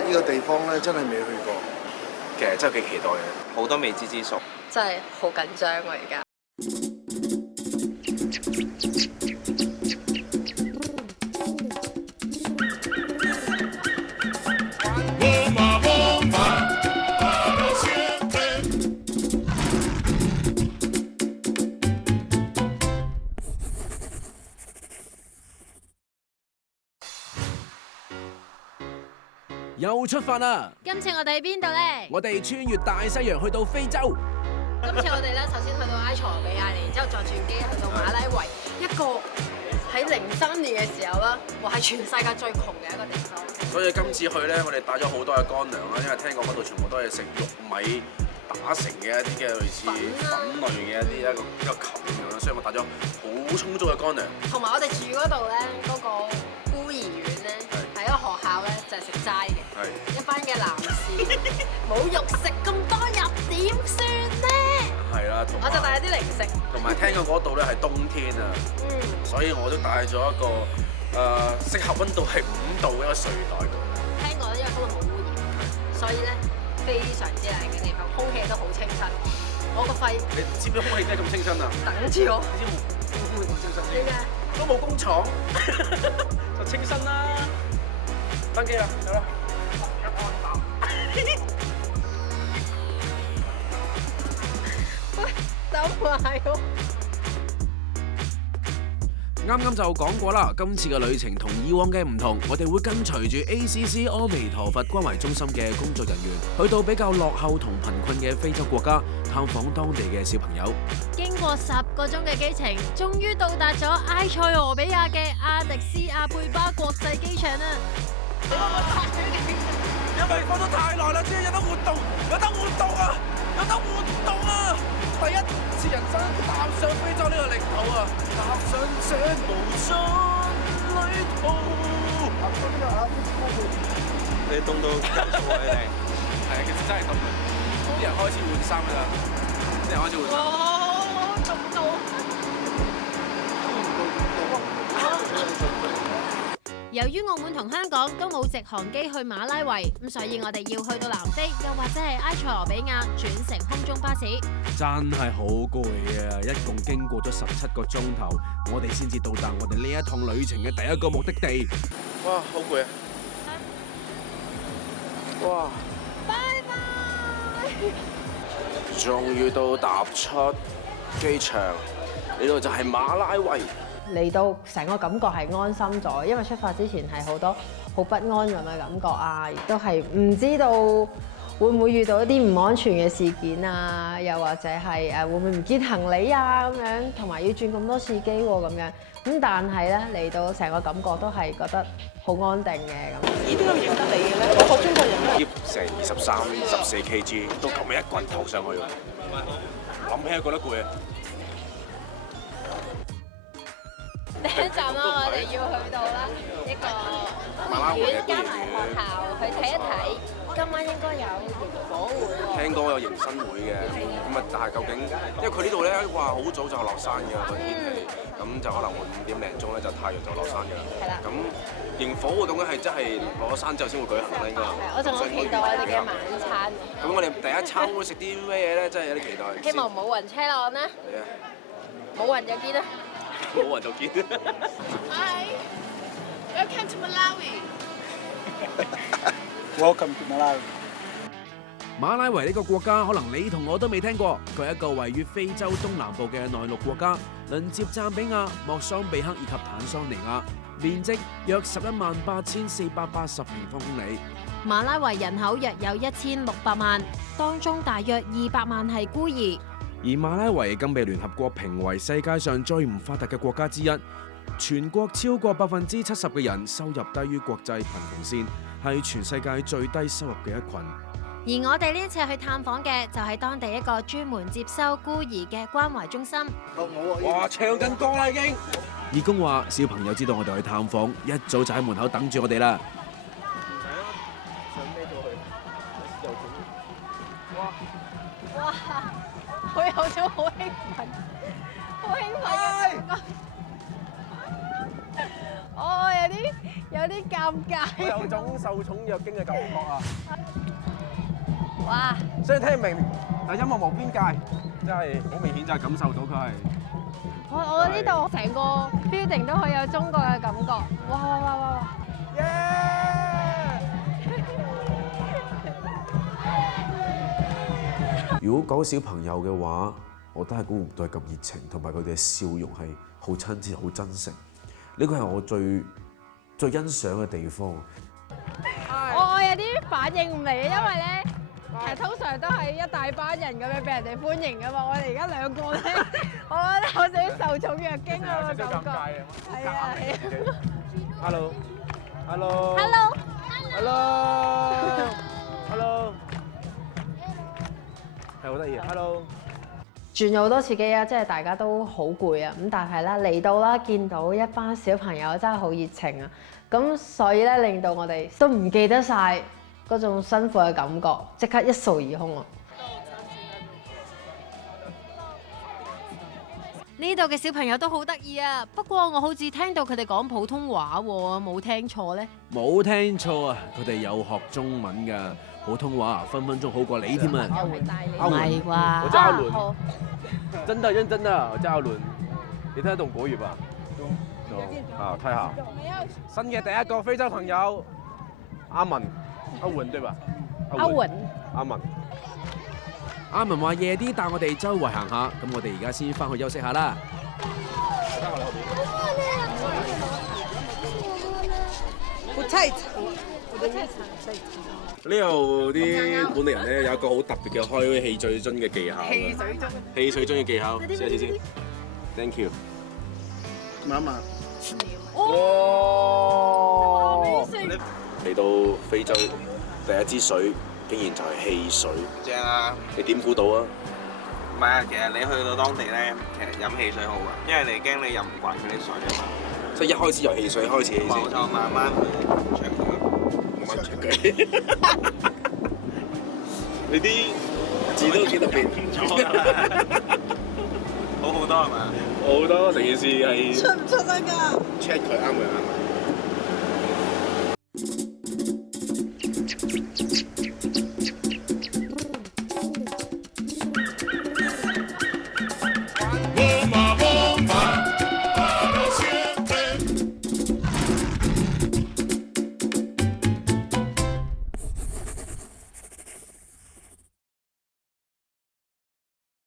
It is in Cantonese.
呢個地方咧真係未去過，其實真係幾期待嘅，好多未知之數。真係好緊張喎而家。又出發啦！今次我哋喺邊度咧？我哋穿越大西洋去到非洲。今次我哋咧首先去到埃塞俄比亞，然之後再轉機去到馬拉維，一個喺03年嘅時候啦，話係全世界最窮嘅一個地方。所以今次去咧，我哋帶咗好多嘅乾糧啦，因為聽講嗰度全部都係食玉米打成嘅一啲嘅類似粉類嘅一個球咁樣啦，所以我帶咗好充足嘅乾糧。同埋我哋住嗰度咧，嗰個孤兒院咧，係一個學校咧，就係食齋嘅。一班嘅男士冇肉食咁多日點算咧？係啦，我就帶咗啲零食。同埋聽講嗰度咧係冬天啊，所以我都帶咗一個適合溫度係5度嘅一個睡袋。聽講因為嗰度冇污染，所以咧非常之靚嘅地方，空氣都好清新。我個肺，你知唔知空氣點解咁清新啊？等住我。你知空氣咁清新？點解？都冇工廠，就清新啦。登機啦，走啦！走埋喎！啱啱就講過啦，今次嘅旅程同以往嘅唔同，我哋會跟隨住 ACC 阿彌陀佛關懷中心嘅工作人員，去到比較落後同貧困嘅非洲國家，探訪當地嘅小朋友。經過10個鐘嘅機程，終於到達咗埃塞俄比亞嘅阿迪斯阿貝巴國際機場啦！因為放咗太耐啦，先有得活動，有得活動啊！有得活動啊！第一次人生踏上非洲呢個領土啊，踏上這無盡旅途。你凍到急躁啊！你哋係啊，其實真係凍嘅，啲人開始換衫㗎啦，啲人開始換衫。哇！凍到〜由於澳門同香港都冇直航機去馬拉維，咁所以我哋要去到南非，又或者係埃塞俄比亞轉乘空中巴士。真係好攰啊！一共經過咗17個鐘頭，我哋先至到達我哋呢一趟旅程嘅第一個目的地。哇，好攰啊！哇！拜拜！終於都踏出機場，呢度就係馬拉維。嚟到成個感覺係安心咗，因為出發之前係好多好不安咁嘅感覺啊，亦都係唔知道會唔會遇到一啲唔安全嘅事件啊，又或者係會唔會唔見行李啊咁樣，同埋要轉咁多次機喎咁樣。咁但係咧嚟到成個感覺都係覺得好安定嘅咁。咦？點解認得你嘅咧？我學中國人啦。喼成23、24 kg 都咁樣一棍頭上去喎，諗起覺得攰啊！第一站啦，我哋要去到啦一個公園加埋學校去睇一睇。今晚應該有營火會喎。聽講有迎新會嘅，咁啊，但係究竟，因為佢呢度咧話好早就落山嘅個天氣，咁就可能會5點零鐘咧就太陽就落山嘅啦。係啦。咁營火活動咧係真係落咗山之後先會舉行啦，應該。我仲好期待我哋嘅晚餐。咁我哋第一餐會食啲咩嘢咧？真係有啲期待。希望冇暈車浪啦。係啊。冇暈就見啦。冇人就見。Hi, welcome to Malawi. Welcome to Malawi。馬拉維呢個國家可能你同我都未聽過，佢係一個位於非洲東南部嘅內陸國家，鄰接贊比亞、莫桑比克以及坦桑尼亞，面積約118480平方公里。馬拉維人口約有1600萬，當中大約200萬係孤兒。而馬拉維更被聯合國評為世界上最唔發達嘅國家之一，全國超過70%嘅人收入低於國際貧窮線，係全世界最低收入嘅一群。而我哋呢一次去探訪嘅就係當地一個專門接收孤兒嘅關懷中心。哇，唱緊歌啦已經！義工話：小朋友知道我哋去探訪，一早就喺門口等住我哋啦。哇！我有種好興奮，好興奮嘅感覺。哦，有啲尷尬。我有種受寵若驚嘅感覺啊！哇！所以聽唔明，但音樂無邊界，真係好明顯就係感受到佢係。我呢度成個 building 都好有中國嘅感覺。哇哇哇哇哇！如果講小朋友嘅話，我都係估唔到係咁熱情，同埋佢哋嘅笑容係好親切、好真誠。呢個係我最欣賞嘅地方。我有啲反應唔嚟嘅，因為咧，其實通常都係一大班人咁樣俾人哋歡迎噶嘛。我哋而家兩個咧，我覺得好似受寵若驚嗰個感覺。係啊係啊。Hello。係好得意。Hello。轉咗好多次機啊，即係大家都好攰啊，咁但係咧嚟到啦，見到一班小朋友真係好熱情啊，咁所以咧令到我哋都唔記得晒嗰種辛苦嘅感覺，即刻一掃而空啊！呢度嘅小朋友都好得意啊，不過我好似聽到佢哋講普通話喎，冇聽錯呢？冇聽錯啊！佢哋有學中文㗎，普通話分分鐘好過你添啊！唔係啩？我叫阿倫，真的認真的，我叫阿倫。你聽得懂國語吧？懂。啊，太好。新嘅第一個非洲朋友，阿文對吧？阿文。阿文話夜啲帶我哋周圍行下，咁我哋而家先翻去休息下啦。呢度啲本地人咧有一個好特別嘅開汽水樽嘅技巧。汽水樽嘅技巧，試下先。Thank you。慢慢。哇！嚟到非洲第一支水，竟然就係汽水。正啊！你點估到啊？唔係啊，其實你去到當地咧，其實飲汽水好啊，因為你驚你飲唔慣佢啲水啊嘛。即係一開始由汽水開始先。冇錯，慢慢去長佢。慢慢長佢。你啲字都幾特別。好好多係嘛？好多成件事係。出唔出得㗎？ check 佢啱唔啱？